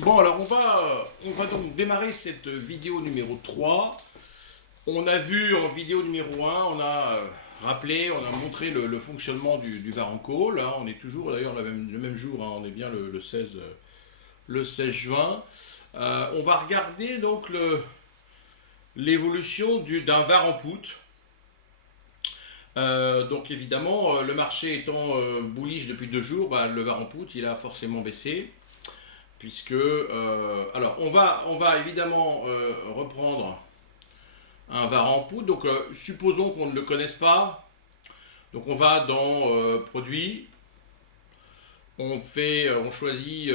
Bon, alors on va donc démarrer cette vidéo numéro 3. On a vu en vidéo numéro 1, on a rappelé, on a montré le fonctionnement du Varanco. Là, on est toujours d'ailleurs le même jour, hein, on est bien le 16 juin. On va regarder donc l'évolution d'un var en poutre. Donc évidemment, le marché étant bullish depuis 2 jours, bah, le var en poutre il a forcément baissé. Puisque, alors on va évidemment reprendre un var en poudre. Donc supposons qu'on ne le connaisse pas. Donc on va dans produits, on choisit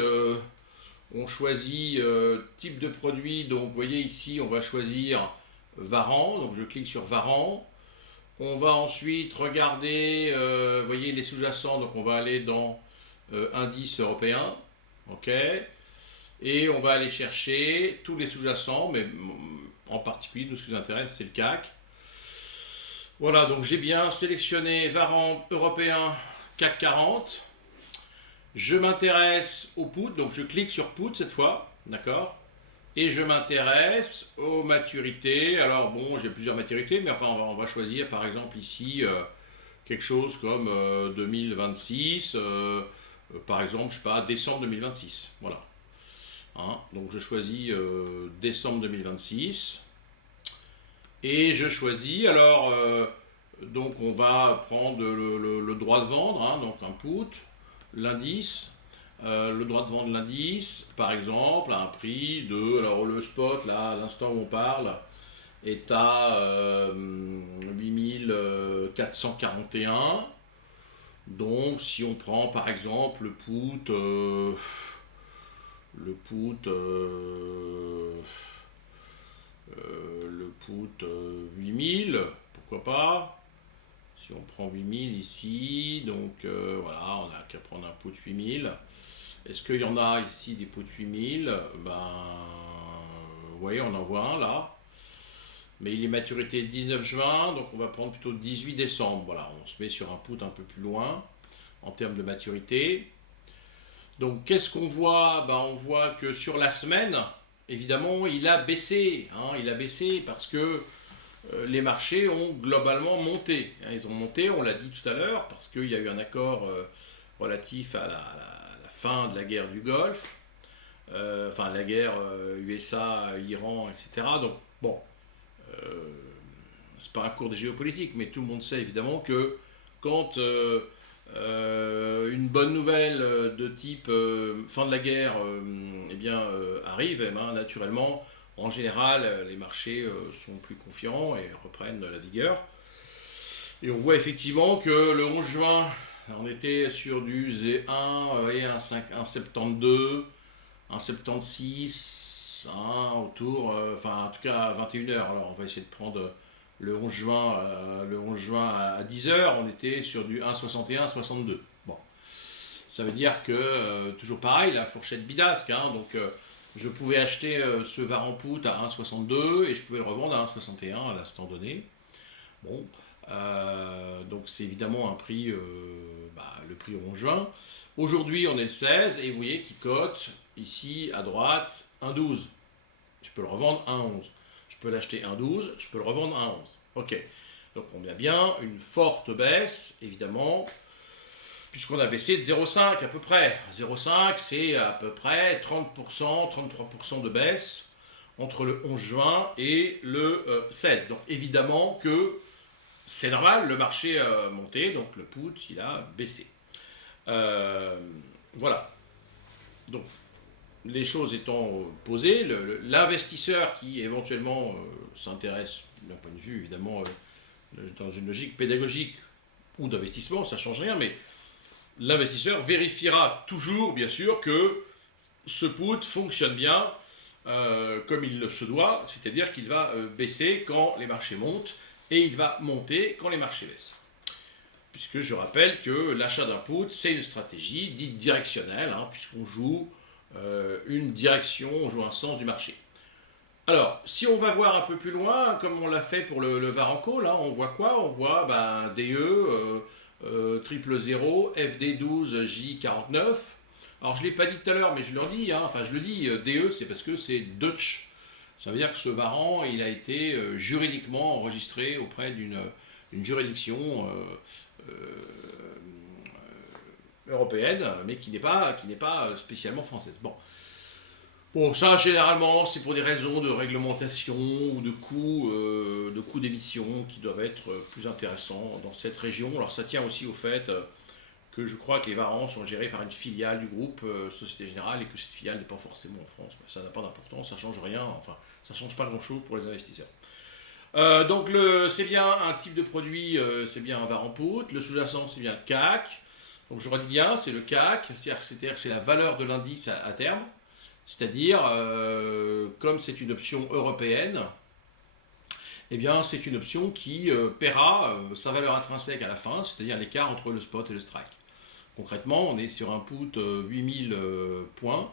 type de produit. Donc vous voyez ici on va choisir Varan, donc je clique sur Varan. On va ensuite regarder, vous voyez les sous-jacents, donc on va aller dans indice européen, ok. Et on va aller chercher tous les sous-jacents, mais en particulier, nous, ce qui nous intéresse, c'est le CAC. Voilà, donc j'ai bien sélectionné Varan européen CAC 40. Je m'intéresse au put, donc je clique sur put cette fois, d'accord. Et je m'intéresse aux maturités. Alors bon, j'ai plusieurs maturités, mais enfin on va choisir par exemple ici quelque chose comme 2026, par exemple, je sais pas, décembre 2026. Voilà. Hein, donc je choisis décembre 2026 et je choisis alors donc on va prendre le droit de vendre, hein, donc un put, l'indice, le droit de vendre l'indice par exemple à un prix de, alors le spot là à l'instant où on parle est à 8441. Donc si on prend par exemple le put 8000, pourquoi pas. Si on prend 8000 ici, donc voilà, on n'a qu'à prendre un put 8000. Est-ce qu'il y en a ici des puts 8000? Ben, vous voyez, on en voit un là. Mais il est maturité 19 juin, donc on va prendre plutôt 18 décembre. Voilà, on se met sur un put un peu plus loin en termes de maturité. Donc qu'est-ce qu'on voit? Ben, on voit que sur la semaine, évidemment, il a baissé. Hein, il a baissé parce que les marchés ont globalement monté. Hein, ils ont monté, on l'a dit tout à l'heure, parce qu'il y a eu un accord relatif à la fin de la guerre du Golfe, enfin la guerre USA, Iran, etc. Donc bon, c'est pas un cours de géopolitique, mais tout le monde sait évidemment que quand une bonne nouvelle de type fin de la guerre eh bien, arrive, eh ben, naturellement, en général, les marchés sont plus confiants et reprennent la vigueur. Et on voit effectivement que le 11 juin, on était sur du Z1, et un 72, un 76, autour, enfin en tout cas à 21h. Alors on va essayer de prendre le 11 juin, à 10h, on était sur du 1,61, 62. Bon, ça veut dire que, toujours pareil, la fourchette bidasque, hein, donc je pouvais acheter ce var en put à 1,62 et je pouvais le revendre à 1,61 à l'instant donné. Bon, donc c'est évidemment un prix, le prix au 11 juin. Aujourd'hui, on est le 16 et vous voyez qu'il cote ici à droite 1,12. Je peux le revendre à 1,11. Je peux l'acheter 1,12, je peux le revendre à 1,11. Ok. Donc on a bien une forte baisse, évidemment, puisqu'on a baissé de 0,5 à peu près. 0,5, c'est à peu près 30%, 33% de baisse entre le 11 juin et le 16. Donc évidemment que c'est normal, le marché a monté, donc le put, il a baissé. Voilà. Donc, les choses étant posées, l'investisseur qui éventuellement s'intéresse d'un point de vue évidemment dans une logique pédagogique ou d'investissement, ça ne change rien, mais l'investisseur vérifiera toujours bien sûr que ce put fonctionne bien comme il se doit, c'est-à-dire qu'il va baisser quand les marchés montent et il va monter quand les marchés baissent. Puisque je rappelle que l'achat d'un put, c'est une stratégie dite directionnelle, hein, puisqu'on joue une direction, on joue un sens du marché. Alors, si on va voir un peu plus loin, comme on l'a fait pour le Varanco, là, on voit quoi? On voit DE, 000, FD12, J49. Alors je ne l'ai pas dit tout à l'heure, mais je le dis, hein, enfin je le dis, DE, c'est parce que c'est Dutch. Ça veut dire que ce varan, il a été juridiquement enregistré auprès d'une juridiction européenne, mais qui n'est pas spécialement française. Bon. Bon, ça, généralement, c'est pour des raisons de réglementation ou de coûts d'émission qui doivent être plus intéressants dans cette région. Alors, ça tient aussi au fait que je crois que les varans sont gérés par une filiale du groupe Société Générale et que cette filiale n'est pas forcément en France. Ça n'a pas d'importance, ça ne change rien, enfin, ça ne change pas grand-chose pour les investisseurs. Donc, c'est bien un type de produit, c'est bien un varan put. Le sous-jacent, c'est bien le CAC. Donc, je redis bien, c'est le CAC, c'est-à-dire que c'est la valeur de l'indice à terme. C'est-à-dire, comme c'est une option européenne, eh bien, c'est une option qui paiera sa valeur intrinsèque à la fin, c'est-à-dire l'écart entre le spot et le strike. Concrètement, on est sur un put 8000 points.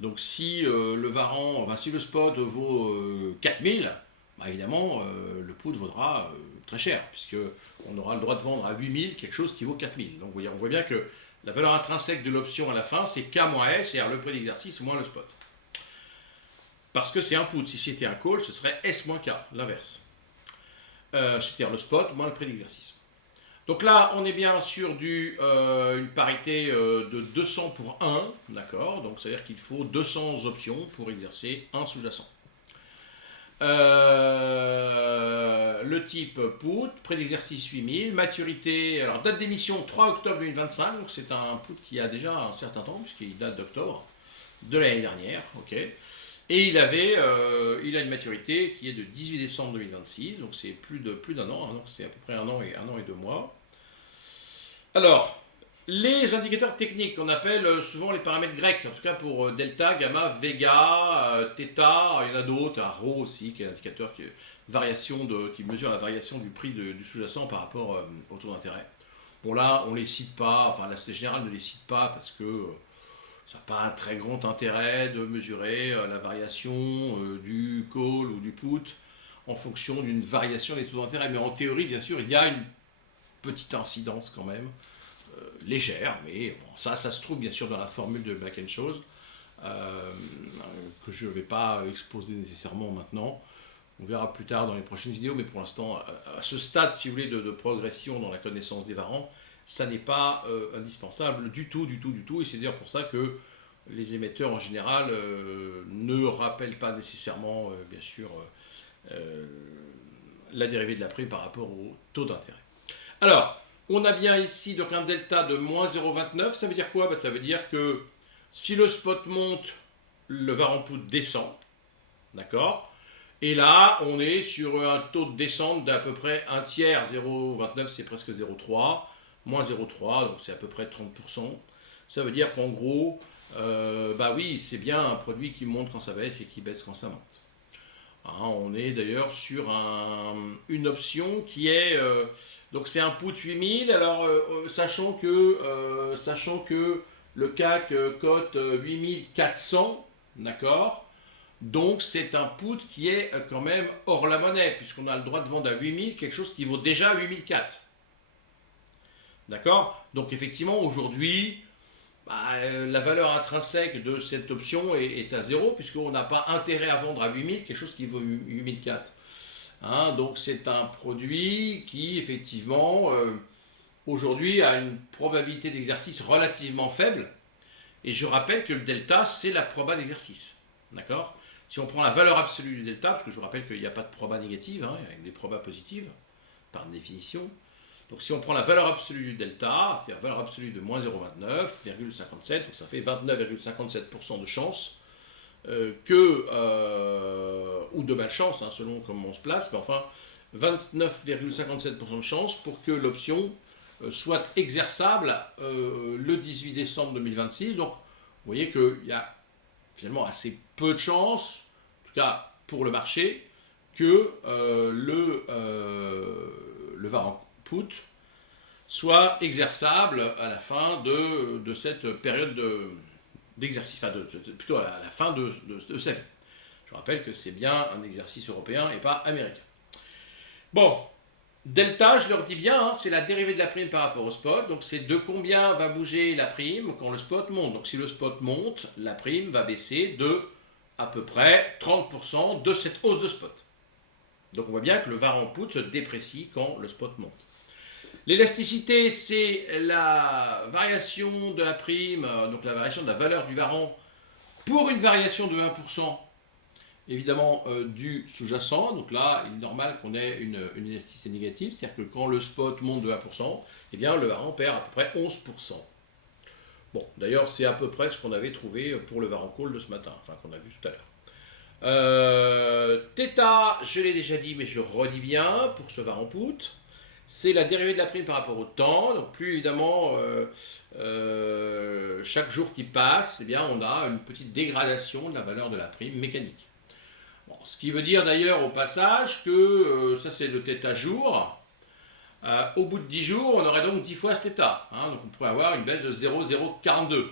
Donc, si le varan, si le spot vaut 4000, bah, évidemment, le put vaudra très cher, puisqu'on aura le droit de vendre à 8000 quelque chose qui vaut 4000. Donc, on voit bien que la valeur intrinsèque de l'option à la fin, c'est K moins S, c'est-à-dire le prix d'exercice moins le spot. Parce que c'est un put. Si c'était un call, ce serait S moins K, l'inverse. C'est-à-dire le spot moins le prix d'exercice. Donc là, on est bien sur une parité de 200 pour 1, d'accord. Donc, c'est-à-dire qu'il faut 200 options pour exercer un sous-jacent. Le type put, prix d'exercice 8000, maturité, alors date d'émission 3 octobre 2025, donc c'est un put qui a déjà un certain temps, puisqu'il date d'octobre de l'année dernière, ok. Et il a une maturité qui est de 18 décembre 2026, donc c'est plus d'un an, hein, donc c'est à peu près un an et 2 mois. Alors, les indicateurs techniques, on appelle souvent les paramètres grecs, en tout cas pour delta, gamma, vega, θ, il y en a d'autres, rho aussi, qui est un indicateur qui mesure la variation du prix du sous-jacent par rapport au taux d'intérêt. Bon là, on ne les cite pas, enfin la Société Générale ne les cite pas parce que ça n'a pas un très grand intérêt de mesurer la variation du call ou du put en fonction d'une variation des taux d'intérêt. Mais en théorie, bien sûr, il y a une petite incidence quand même, légère, mais bon, ça se trouve bien sûr dans la formule de Black-Scholes, que je ne vais pas exposer nécessairement maintenant. On verra plus tard dans les prochaines vidéos, mais pour l'instant, à ce stade, si vous voulez, de progression dans la connaissance des varans, ça n'est pas indispensable du tout, et c'est d'ailleurs pour ça que les émetteurs en général ne rappellent pas nécessairement, bien sûr, la dérivée de la prime par rapport au taux d'intérêt. Alors, on a bien ici donc un delta de moins 0,29, ça veut dire quoi? Ça veut dire que si le spot monte, le varan put descend, d'accord? Et là, on est sur un taux de descente d'à peu près un tiers, 0,29 c'est presque 0,3, moins 0,3, donc c'est à peu près 30%. Ça veut dire qu'en gros, bah oui, c'est bien un produit qui monte quand ça baisse et qui baisse quand ça monte. Hein, on est d'ailleurs sur une option qui est... donc c'est un put 8000, alors sachant que le CAC cote 8400, d'accord? Donc c'est un put qui est quand même hors la monnaie, puisqu'on a le droit de vendre à 8000 quelque chose qui vaut déjà 8004. D'accord? Donc effectivement, aujourd'hui, la valeur intrinsèque de cette option est à 0, puisqu'on n'a pas intérêt à vendre à 8000 quelque chose qui vaut 8004. Hein, donc c'est un produit qui, effectivement, aujourd'hui a une probabilité d'exercice relativement faible. Et je rappelle que le delta, c'est la proba d'exercice. D'accord? Si on prend la valeur absolue du delta, parce que je vous rappelle qu'il n'y a pas de proba négative, hein, il y a des probas positives, par définition. Donc si on prend la valeur absolue du delta, c'est la valeur absolue de moins 0,29,57, donc ça fait 29,57% de chance ou de malchance, hein, selon comment on se place, mais enfin 29,57% de chance pour que l'option soit exerçable le 18 décembre 2026. Donc vous voyez qu'il y a finalement assez peu de chances, en tout cas pour le marché, que le varan put soit exerçable à la fin de cette période d'exercice, enfin plutôt à la fin de sa vie. Je rappelle que c'est bien un exercice européen et pas américain. Bon, Delta, je leur dis bien, hein, c'est la dérivée de la prime par rapport au spot. Donc c'est de combien va bouger la prime quand le spot monte. Donc si le spot monte, la prime va baisser de à peu près 30% de cette hausse de spot. Donc on voit bien que le VAR en put se déprécie quand le spot monte. L'élasticité, c'est la variation de la prime, donc la variation de la valeur du varan pour une variation de 1%, évidemment du sous-jacent. Donc là, il est normal qu'on ait une élasticité négative, c'est-à-dire que quand le spot monte de 1%, eh bien le varan perd à peu près 11%. Bon, d'ailleurs, c'est à peu près ce qu'on avait trouvé pour le varan call de ce matin, enfin qu'on a vu tout à l'heure. Theta, je l'ai déjà dit, mais je le redis bien pour ce varan put. C'est la dérivée de la prime par rapport au temps. Donc plus évidemment, chaque jour qui passe, eh bien, on a une petite dégradation de la valeur de la prime mécanique. Bon, ce qui veut dire d'ailleurs au passage que, ça c'est le θ jour, au bout de 10 jours, on aurait donc 10 fois ce θ. Hein, donc on pourrait avoir une baisse de 0,042.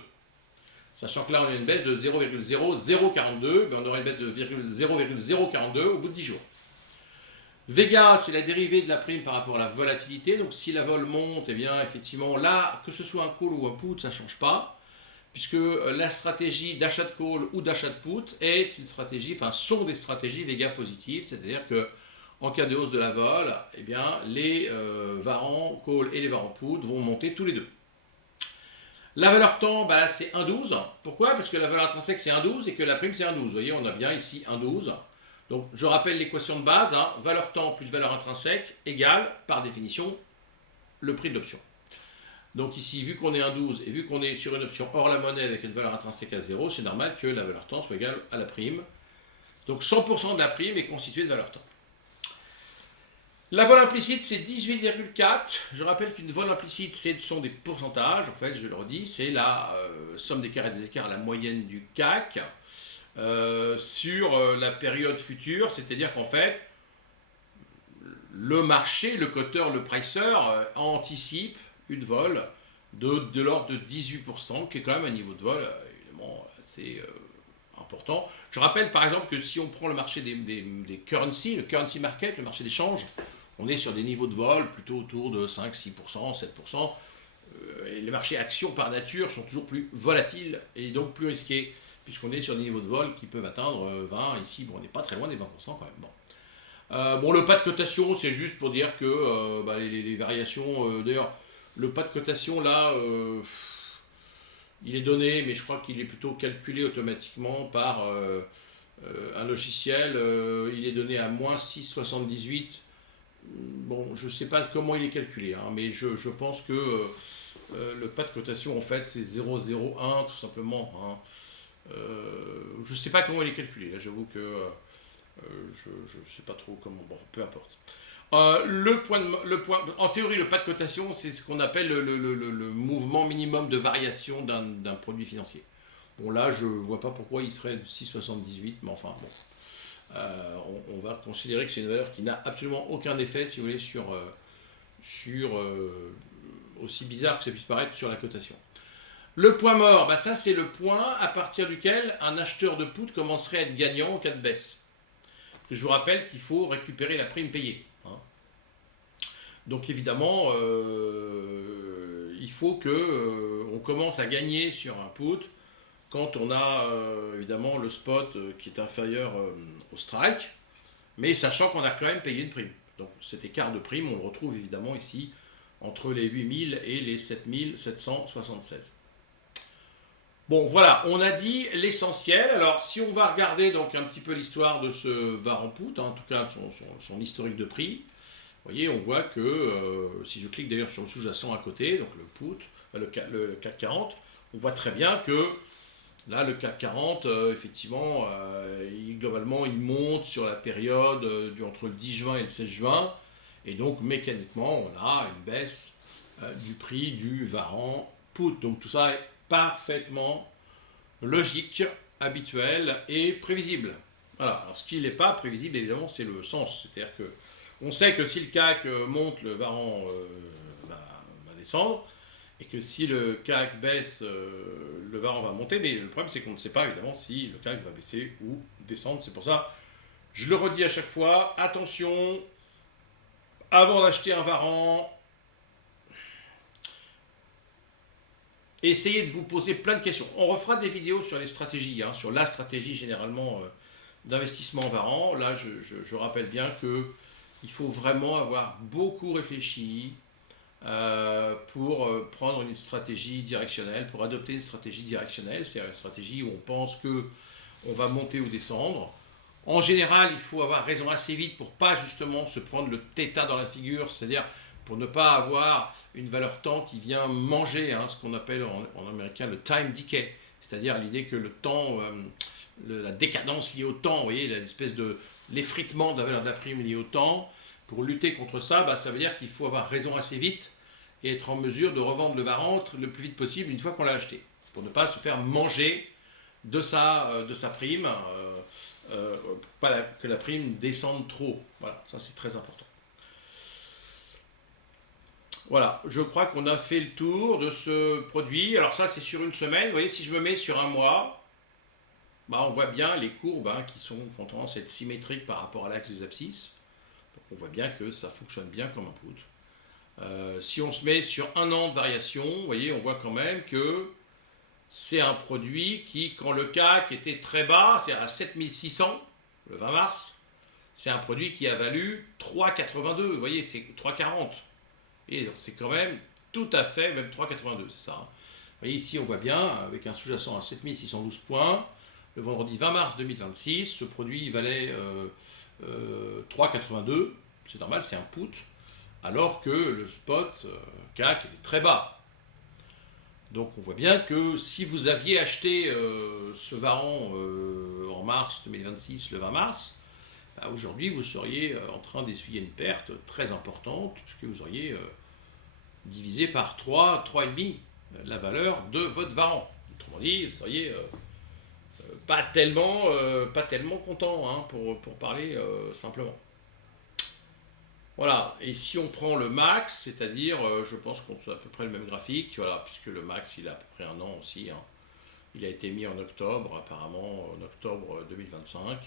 Sachant que là, on a une baisse de 0,0042, ben on aurait une baisse de 0,042 au bout de 10 jours. Vega, c'est la dérivée de la prime par rapport à la volatilité. Donc si la vol monte, eh bien effectivement là, que ce soit un call ou un put, ça ne change pas. Puisque la stratégie d'achat de call ou d'achat de put est une stratégie, enfin sont des stratégies Vega positives. C'est-à-dire que en cas de hausse de la vol, eh bien les varans call et les varans put vont monter tous les deux. La valeur temps, bah, c'est 1,12. Pourquoi? Parce que la valeur intrinsèque c'est 1,12 et que la prime c'est 1,12. Vous voyez, on a bien ici 1,12. Donc je rappelle l'équation de base, hein, valeur temps plus valeur intrinsèque égale, par définition, le prix de l'option. Donc ici, vu qu'on est 1,12 et vu qu'on est sur une option hors la monnaie avec une valeur intrinsèque à 0, c'est normal que la valeur temps soit égale à la prime. Donc 100% de la prime est constituée de valeur temps. La vol implicite, c'est 18,4. Je rappelle qu'une vol implicite, ce sont des pourcentages. En fait, je le redis, c'est la somme des carrés des écarts à la moyenne du CAC sur la période future. C'est-à-dire qu'en fait, le marché, le coteur, le pricer anticipe une vol de l'ordre de 18%, qui est quand même un niveau de vol évidemment assez important. Je rappelle par exemple que si on prend le marché des currencies, le currency market, le marché des changes, on est sur des niveaux de vol plutôt autour de 5, 6%, 7%. Et les marchés actions par nature sont toujours plus volatiles et donc plus risqués, puisqu'on est sur des niveaux de vol qui peuvent atteindre 20. Ici, bon, on n'est pas très loin des 20% quand même. Bon, le pas de cotation, c'est juste pour dire que les variations, d'ailleurs, le pas de cotation, là, il est donné, mais je crois qu'il est plutôt calculé automatiquement par un logiciel. Il est donné à moins 6,78. Bon, je ne sais pas comment il est calculé, hein, mais je pense que le pas de cotation, en fait, c'est 0,01 tout simplement. Hein. Je ne sais pas comment il est calculé, là, j'avoue que je ne sais pas trop comment, bon, peu importe. En théorie, le pas de cotation, c'est ce qu'on appelle le mouvement minimum de variation d'un produit financier. Bon, là, je ne vois pas pourquoi il serait de 6,78, mais enfin, bon. On va considérer que c'est une valeur qui n'a absolument aucun effet, si vous voulez, sur aussi bizarre que ça puisse paraître, sur la cotation. Le point mort, bah ça c'est le point à partir duquel un acheteur de put commencerait à être gagnant en cas de baisse. Je vous rappelle qu'il faut récupérer la prime payée. Hein. Donc évidemment, il faut qu'on commence à gagner sur un put quand on a évidemment le spot qui est inférieur au strike, mais sachant qu'on a quand même payé une prime. Donc cet écart de prime, on le retrouve évidemment ici entre les 8000 et les 7776. Bon, voilà, on a dit l'essentiel. Alors, si on va regarder donc un petit peu l'histoire de ce VAR en put, hein, en tout cas son historique de prix, vous voyez, on voit que, si je clique d'ailleurs sur le sous-jacent à côté, donc le put, le CAC 40, on voit très bien que là, le CAC 40, effectivement, globalement, il monte sur la période entre le 10 juin et le 16 juin, et donc mécaniquement, on a une baisse du prix du VAR en put. Donc tout ça est parfaitement logique, habituel et prévisible. Voilà. Alors ce qui n'est pas prévisible, évidemment, c'est le sens. C'est-à-dire que on sait que si le CAC monte, le varan va descendre, et que si le CAC baisse, le varan va monter, mais le problème c'est qu'on ne sait pas évidemment si le CAC va baisser ou descendre. C'est pour ça, je le redis à chaque fois, attention Avant d'acheter un varan, essayez de vous poser plein de questions. On refera des vidéos sur les stratégies, hein, sur la stratégie généralement d'investissement en varan. Là, je rappelle bien que il faut vraiment avoir beaucoup réfléchi pour prendre une stratégie directionnelle, pour adopter une stratégie directionnelle, c'est-à-dire une stratégie où on pense que on va monter ou descendre. En général, il faut avoir raison assez vite pour pas justement se prendre le tétard dans la figure, c'est-à-dire pour ne pas avoir une valeur temps qui vient manger ce qu'on appelle en américain le time decay, c'est-à-dire l'idée que le temps, la décadence liée au temps, vous voyez, l'espèce de l'effritement de la valeur de la prime liée au temps. Pour lutter contre ça, ça veut dire qu'il faut avoir raison assez vite et être en mesure de revendre le varan le plus vite possible une fois qu'on l'a acheté, pour ne pas se faire manger de sa prime, pour pas que la prime descende trop. Voilà, ça c'est très important. Voilà, je crois qu'on a fait le tour de ce produit. Alors ça, c'est sur une semaine. Vous voyez, si je me mets sur un mois, on voit bien les courbes qui ont tendance à être symétriques par rapport à l'axe des abscisses. Donc on voit bien que ça fonctionne bien comme un put. Si on se met sur un an de variation, vous voyez, on voit quand même que c'est un produit qui, quand le CAC était très bas, c'est à 7600, le 20 mars, c'est un produit qui a valu 3,82. Vous voyez, c'est 3,40. Et c'est quand même tout à fait, même 3,82, c'est ça. Vous voyez, ici, on voit bien, avec un sous-jacent à 7612 points, le vendredi 20 mars 2026, ce produit valait 3,82. C'est normal, c'est un put, alors que le spot CAC était très bas. Donc on voit bien que si vous aviez acheté ce varan en mars 2026, le 20 mars, aujourd'hui vous seriez en train d'essuyer une perte très importante, puisque vous auriez divisé par 3, 3,5 la valeur de votre varan. Autrement dit, vous seriez pas tellement content, pour parler simplement. Voilà, et si on prend le max, c'est-à-dire, je pense qu'on a à peu près le même graphique, voilà, puisque le max, il a à peu près un an aussi. Il a été mis en octobre, apparemment, en octobre 2025.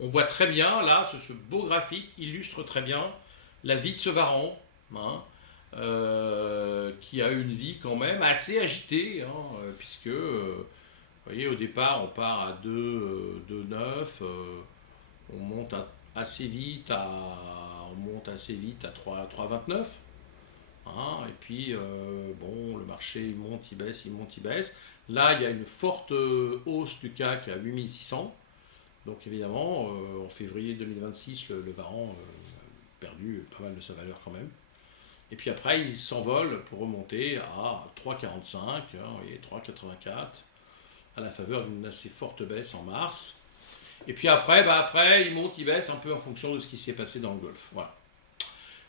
On voit très bien, là, ce beau graphique illustre très bien la vie de ce varan, qui a une vie quand même assez agitée, puisque, vous voyez, au départ, on part à 2,9, on monte assez vite à 3,29. Et puis, le marché il monte, il baisse, il monte, il baisse. Là, il y a une forte hausse du CAC à 8600. Donc évidemment, en février 2026, le varan a perdu pas mal de sa valeur quand même. Et puis après, il s'envole pour remonter à 3,45, et 3,84, à la faveur d'une assez forte baisse en mars. Et puis après, il monte, il baisse un peu en fonction de ce qui s'est passé dans le Golfe.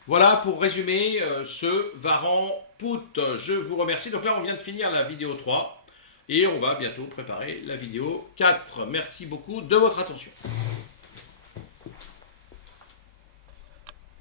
Voilà pour résumer ce varan put. Je vous remercie. Donc là, on vient de finir la vidéo 3 et on va bientôt préparer la vidéo 4. Merci beaucoup de votre attention.